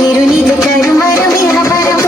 തിരുനിധി കരുമരുമിഹ പരം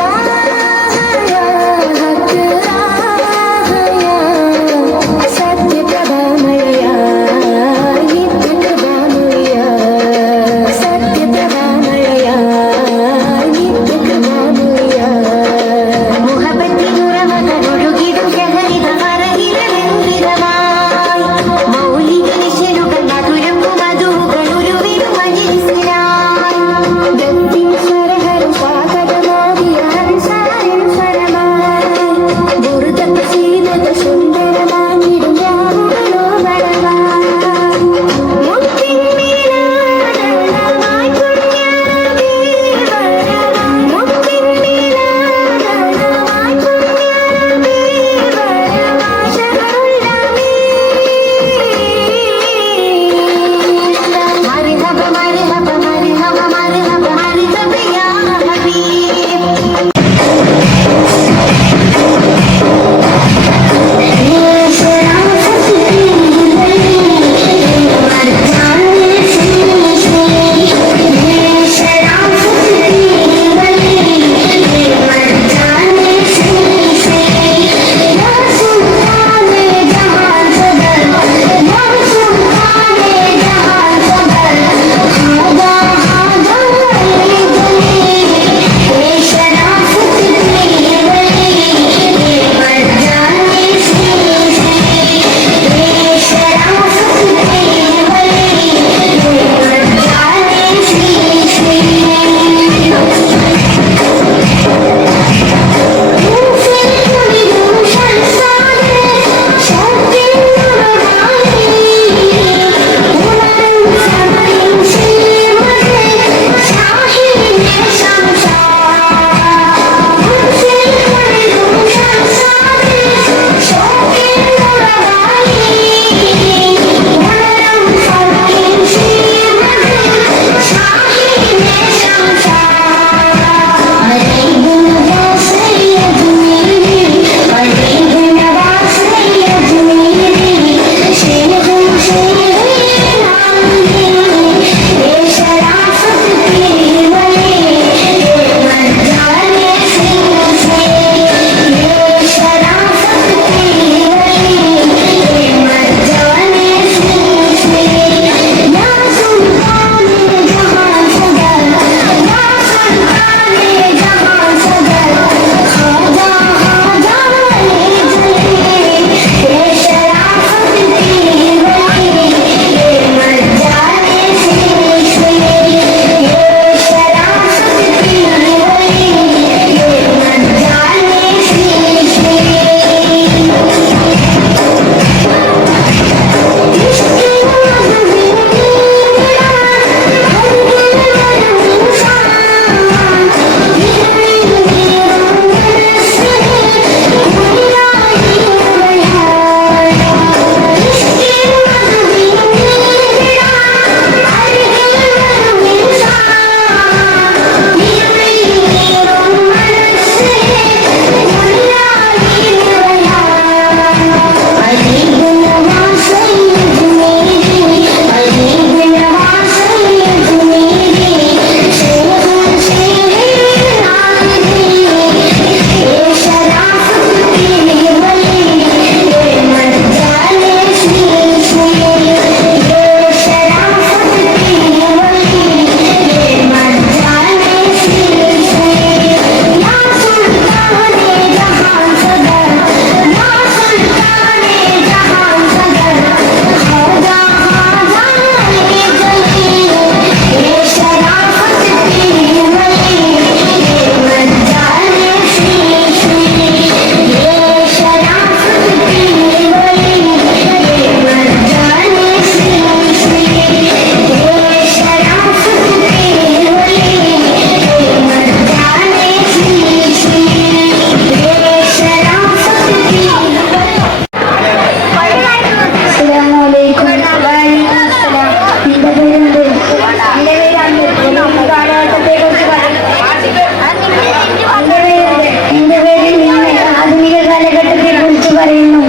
കാലഘട്ടത്തെ കുറിച്ച് പറയുന്നു.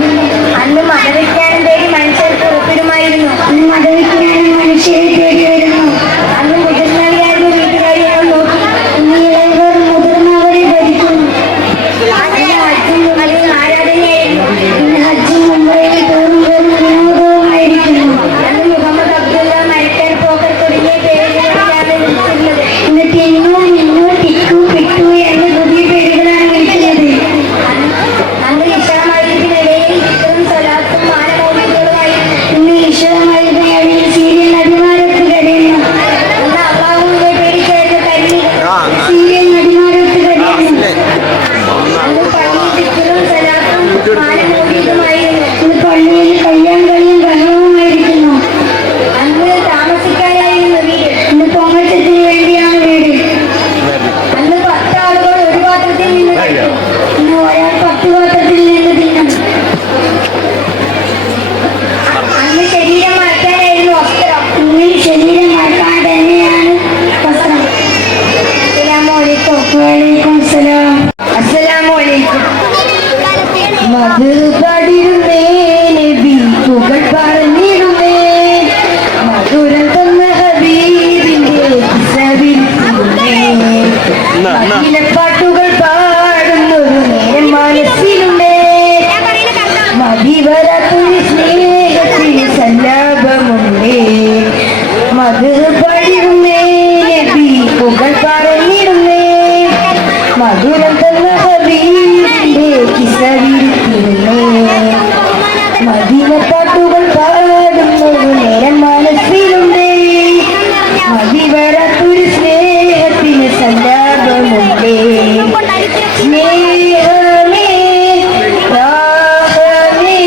അന്ന് മതവിജ്ഞാനം തേടി മനുഷ്യർ പുറപ്പെടുമായിരുന്നു. അന്ന് മതവിജ്ഞാനം മനുഷ്യരെ തേടി വരുന്നു. അന്ന് മുതിർന്നവരായിരുന്നു വീട്ടുകാരികൾ നോക്കി, ഇന്ന് ഇളയവർ മുതിർന്നവരെ ഭരിക്കുന്നു. ആരാധനയായിരുന്നു. ഇന്ന് ഹജ്ജും മുംബൈയിൽ തോറും വിനോദവുമായിരിക്കുന്നു. അന്ന് മുഹമ്മദ് അബ്ദുള്ള മരക്കൻ പോക്കർ തുടങ്ങിയ പേരുകളിലാണ് വിളിച്ചിരുന്നത്. ഇന്ന് തെന്നു മിന്നു ടിക്കു പിട്ടു എന്ന പുതിയ പേരുകളാണ് വിളിക്കുന്നത്. അന്ന് ഇഷാമൈദിനിടയിൽ സ്വലാത്തും മാനമൗലികളുമായിരുന്നു. ഇന്ന് ഇഷാമൈദിനിടയിൽ സീരിയൽ നടിമാരൊത്ത് കരയുന്നു. അന്ന് അള്ളാഹുവിന്റെ പേര് ചേർത്ത് കരുതി സീരിയൽ നടിമാരൊത്ത് കരയുന്നു. അന്ന് പള്ളിയും സ്വലാത്തും മാനമൗലികളുമായിരുന്നു. ഇന്ന് പള്ളിയിൽ കല്യാണങ്ങളും ബഹളവുമായിരിക്കുന്നു. അന്ന് താമസിക്കാനായിരുന്നു വീട്. ഇന്ന് പൊങ്ങച്ചത്തിന് വേണ്ടിയാണ് വീട്. അന്ന് 10 ആളുകൾ ഒരു പാത്രത്തിൽ നിന്ന് കഴിക്കും. ഇന്ന് ഒരാൾ 10 പാത്രത്തിൽ നിന്ന് തിന്നും. അന്ന് ശരീരം മറക്കാനായിരുന്നു വസ്ത്രം. ഇന്ന് ശരീരം മറക്കാൻ തന്നെയാണ് വസ്ത്രം. അസ്സലാമു അലൈക്കും. അസ്സലാമു അലൈക്കും. മധു പാടിയിരുന്നേ നബി പുകൾ പറഞ്ഞിരുന്നേ, മധുരം തന്ന ഹബീബിന്റെ പാട്ടുകൾ പാടുന്നൊരു നേരം മനസ്സിലുണ്ടേ. മതിവരാത്തൊരു സ്നേഹത്തിന് സല്ലാപമുണ്ടേ. മധു പാടിയിരുന്നേ നബി പുകൾ പറഞ്ഞിരുന്നേ, മധുരം തന്ന ഹബീബിന്റെ കിസവിരുത്തിരുന്നേ. മദീന പാട്ടുകൾ പാടുന്നൊരു നേരം മനസ്സിലുണ്ടേ. മതിവരാത്തൊരു സ്നേഹത്തിന് സല്ലാപമുണ്ടേ. സ്നേഹമേ ദാഹമേ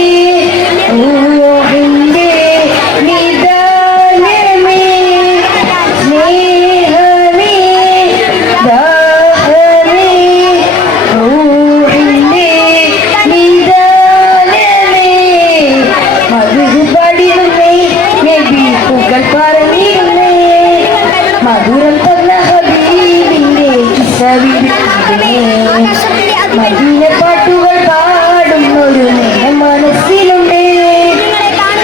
ഊഹിന്റെ നിദാനമേ. സ്നേഹമേ ദാഹമേ ഊഹിന്റെ നിദാനമേ. മധു പാടിയിരുന്നേ നബി പുകൾ പറഞ്ഞിരുന്നേ, മധുരം തന്ന ഹബീബിന്റെ കിസവിരുത്തിരുന്നേ. മദീന പാട്ടുകൾ പാടുന്നൊരു നേരം മനസ്സിലുണ്ടേ.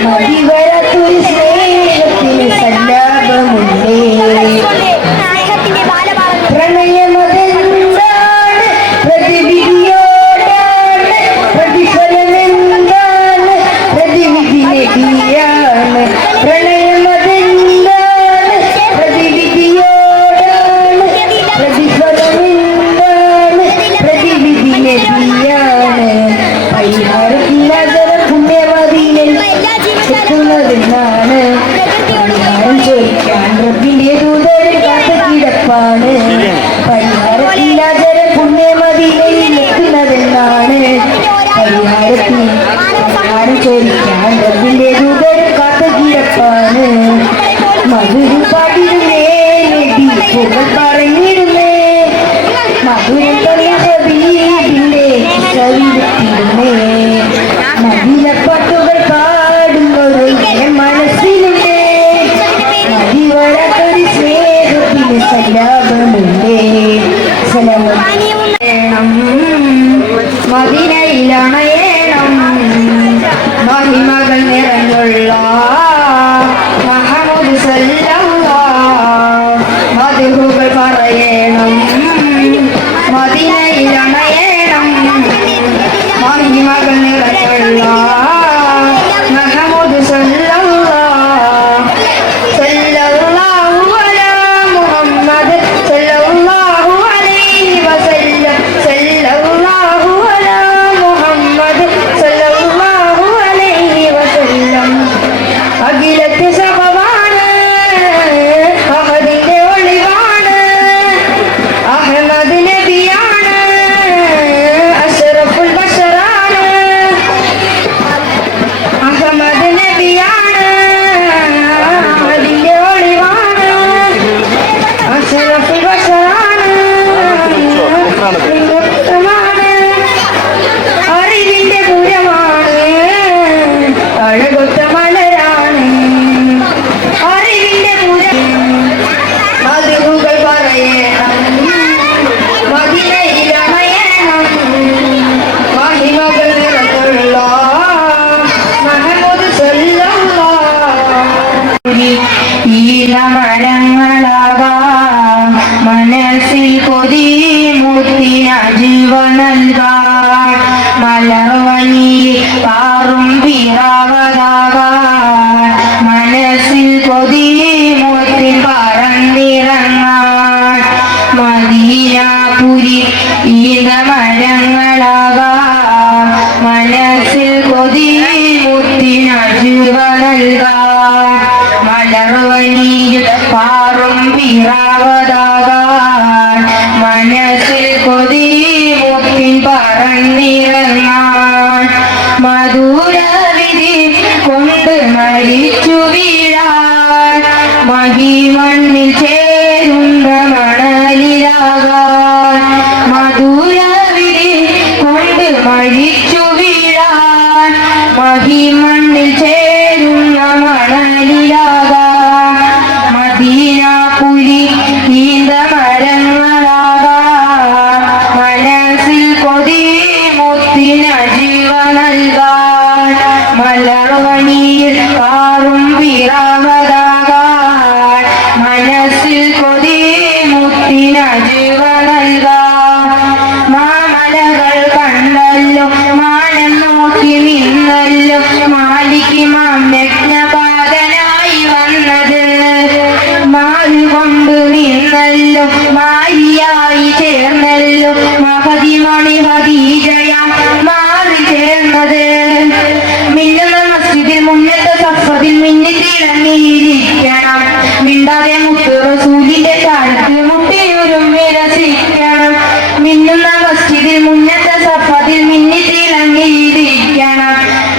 മതിവരാത്തൊരു സ്നേഹത്തിന് സല്ലാപമുണ്ടേ. പ്രണയമെന്താണ് പ്രതിവിധിയോടാണ്, പ്രതിഫലമെന്താണ് പ്രതിവിധി നബിയാണ്. പ്രണയമെന്താണ് പ്രതിവിധിയോടാണ്, പ്രതിഫലമെന്താണ് പ്രതിവിധി നബിയാണ്. പരിഹാരത്തിനകര പുണ്യമദീനയിൽ എത്തുന്നതെന്നാണ്. പരിഹാരം ചോദിക്കാൻ റബ്ബിന്റെ ദൂതർ കാത്തു കിടപ്പാണ്. പരിഹാരത്തിനകര പുണ്യമദീനയിൽ എത്തുന്നതെന്നാണ്. പരിഹാരം ചോദിക്കാൻ റബ്ബിന്റെ ദൂതർ കാത്തു കിടപ്പാണ്. മധുരം പാടിയിരുന്നേ നബി പുകൾ പറഞ്ഞിരുന്നേ, മധുരം തന്ന ഹബീബിന്റെ കിസവിരുത്തിരുന്നേ. മദീന പാട്ടുകൾ പാടുന്നൊരു നേരം മനസ്സിലുണ്ടേ. മതിവരാത്തൊരു സ്നേഹത്തിന് സല്ലാപമുണ്ടേ. മദീനയിലണയേണം മഹിമകൾ നിറഞ്ഞുള്ള മുഹമ്മദ് സല്ലല്ലാഹ്. മദ്ഹുകൾ പറയണം മദീനയിലണയേണം മഹിമകൾ നിറഞ്ഞുള്ള മുഹമ്മദ് സല്ലല്ലാഹ്. സല്ലല്ലാഹു അലാ മുഹമ്മദ് സല്ലല്ലാഹു അലൈഹി വസല്ലം. സല്ലല്ലാഹു അലാ മുഹമ്മദ് സല്ലല്ലാഹു അലൈഹി വസല്ലം. ജീവ നൽകാൻ മലർവഴിയിൽ പാറും പിറാവതാകാൻ മനസ്സിൽ കൊതി മുത്തിൻ പറന്നിറങ്ങാൻ മധുരവിധി കൊണ്ട് മരിച്ചു വീഴാൻ മഹിമണ്ണിൽ ചേരുന്ന മണലിലാകാൻ മധുരവിധി കൊണ്ട് മരിച്ചു വീഴാൻ മഹിമണ്ണിൽ ചേരുന്ന മണലിലാകാൻ മദീനാപുരി നീന്ത മരങ്ങളാകാൻ മനസ്സിൽ കൊതി മുത്തിന ജീവ നൽകാൻ മലർവണിയിൽ കാറും പിറാവതാകാൻ മനസ്സിൽ കൊതി മുത്തിന ജീവ നൽകാൻ മാമലകൾ കണ്ടല്ലോ മാനം നോക്കി നിന്നല്ലോ മാലിക്ക് യജ്ഞപാതനായി വന്നത് മാറി കൊണ്ട് നിന്നല്ലോ മാരിയായി ചേർന്നല്ലോ മഹതിമണി ഹദീജയാം മാറി ചേർന്നത് മിന്നുന്ന മസ്ജിദിൽ മുന്നത്തെ സഫദിൽ മിന്നി തിളങ്ങിയിരിക്കണം മിണ്ടാതെ മുത്ത് റസൂലിന്റെ ചാരത്ത് മുട്ടിയൊരും വിരസിക്കണം മിന്നുന്ന മസ്ജിദിൽ മുന്നത്തെ സഫദിൽ മിന്നി തിളങ്ങിയിരിക്കണം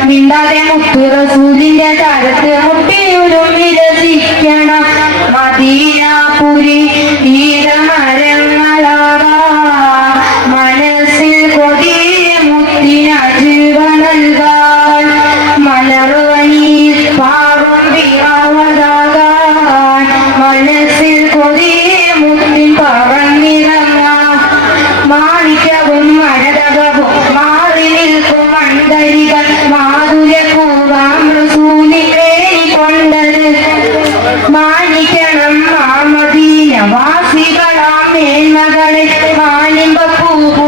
മിണ്ടാതെ മുത്ത് റസൂലിന്റെ ചാരത്ത് മുട്ടിയൊരും വിരസിക്കണം മദീനാപുരി ഈരമരങ്ങളാകാൻ മനസ്സിൽ കൊതി മുത്തിന ജീവ നൽകാൻ മലർവഴിയിൽ പാറും പിറാവതാകാൻ മനസ്സിൽ കൊതി മുത്തിൻ പറന്നിറങ്ങാൻ മാണിക്യവും മരതകവും മാറി നിൽക്കും മണ്ടരികൾ മാധുര്യപൂർവം റസൂലിനെ കൊണ്ടത് മാനിക്കണം മാമദീന വാസികളാം മേന്മകളെ മാനിമ്പൂബ്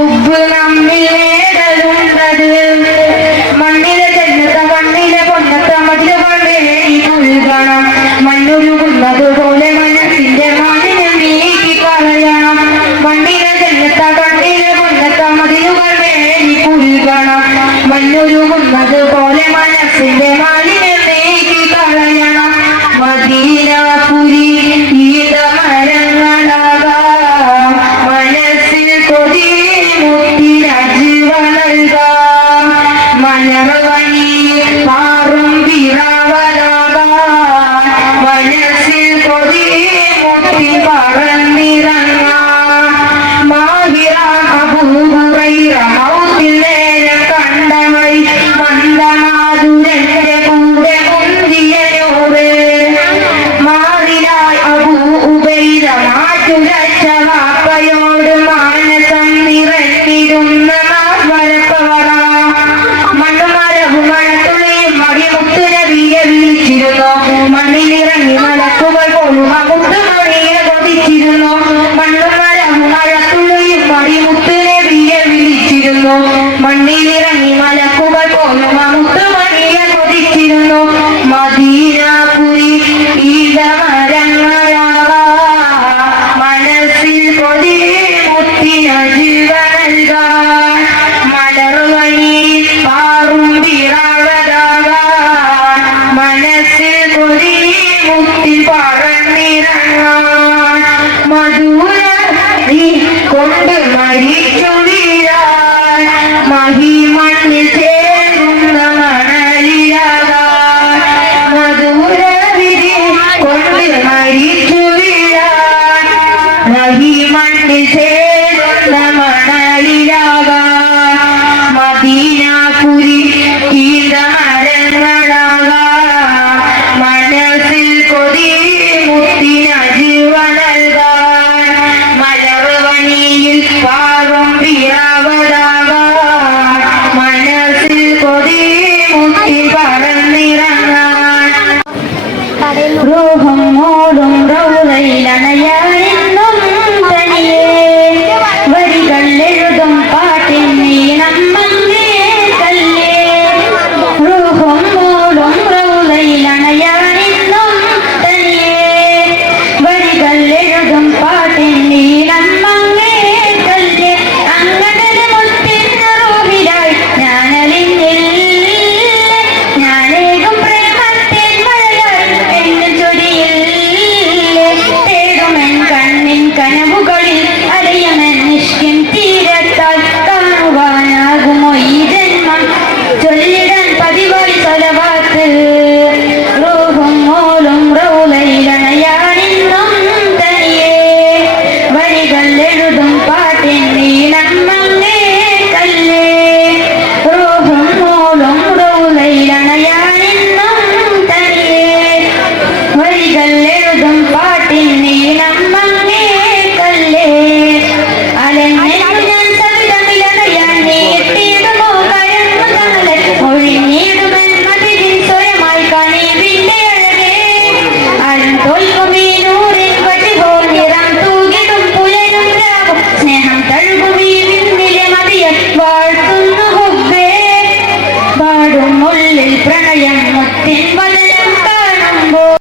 നമ്മിൽ നേടലുണ്ടത് മണ്ണിലെ ജന്നത്ത മണ്ണിലെ പൊന്നത്ത മതിലെ വേണ്ടി പുൽകണം മണ്ണുരുകുന്നത് പോലെ മനസ്സിന്റെ മാലിന്യം നീക്കി കളയണം മണ്ണിലെ ജന്നത്ത കണ്ണിലെ പൊന്നത്ത മതിലുകൾ വേണ്ടി പുൽകണം മണ്ണുരുകുന്നത് പോലെ മനസ്സിന്റെ മാലിന്യം നീക്കി കളയണം മദീനാപുരി ഈരമരങ്ങളാകാൻ മനസ്സിൽ കൊതി മുത്തിന ജീവ നൽകാൻ മലർവഴിയിൽ പാറും പിറാവതാകാൻ മനസ്സിൽ കൊതി മുത്തി പറന്നിറങ്ങാൻ മാഹിറാം അബൂഹുറൈറ മൗത്തിൽ നേരം കണ്ടവഴി മന്ദമാതുരന്റെ കൂടെ മുന്തിയനോട് മാറിലായി അബൂ ഉബൈദ മാറ്റുരച്ച വാപ്പയോട് മാനസം നിറഞ്ഞിരുന്ന മാസ്വരപ്പവറ മണ്ണുമരവും മഴത്തുള്ളിയും മടിമുത്ത് നബിയെ വിളിച്ചിരുന്നു മണ്ണിലിറങ്ങി മലക്കുകൾ പോലും മുത്തുമണിയെ കൊതിച്ചിരുന്നു മണ്ണുമരവും മഴത്തുള്ളിയും മടിമുത്ത് നബിയെ വിളിച്ചിരുന്നു മണ്ണിലിറങ്ങി മലക്കുകൾ പോലും മുത്തുമണിയെ കൊതിച്ചിരുന്നു മദീനാപുരി ഈരമരങ്ങളാകാൻ മനസ്സിൽ കൊതി മുത്തിന ജീവ നൽകാൻ മലർവഴിയിൽ പാറും പിറാവതാകാൻ മനസ്സിൽ കൊതി മുത്തി പറന്നിറങ്ങാൻ മധുരവിധി കൊണ്ട് മരിച്ചു വീഴാൻ മഹിമണ്ണിൽ ചേരുന്ന മണലിലാകാൻ മധുരവിധി കൊണ്ട് മരിച്ചു വീഴാൻ മഹിമണ്ണിൽ ചേരുന്ന മണലിലാകാൻ മദീനാപുരി ഈരമരങ്ങളാകാൻ മനസ്സിൽ കൊതി മുത്തിന ജീവ നൽകാൻ മലർവണിയിൽ പാറും പിറാവതാകാൻ മനസ്സിൽ കൊതി മുത്തി പറന്നിറങ്ങാൻ റൂഹും മോടും റൗളയിലണയാൻ